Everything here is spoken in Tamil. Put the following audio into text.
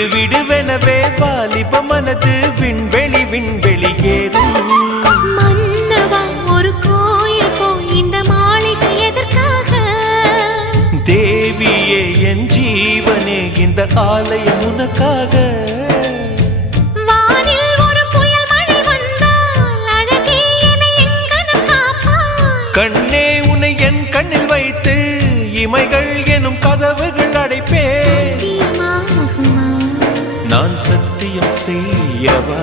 விடுவிடுவெனவே வாலிப மனது விண்வெளி விண்வெளி ஏறும். மன்னவா ஒரு கோயில் போய் இந்த மாளிகை எதற்காக? தேவியே என் ஜீவனே இந்த ஆலயம் உனக்காக. வானில் ஒரு புயல் மழை வந்தால் அழகே என்னை எங்கனம் காப்பாய். கண்ணே உன்னை என் கண்ணில் வைத்து இமைகள் எனும் கதவுகள் அடைப்பேன். சத்தியமாகுமா? நான் சத்தியம் செய்யவா?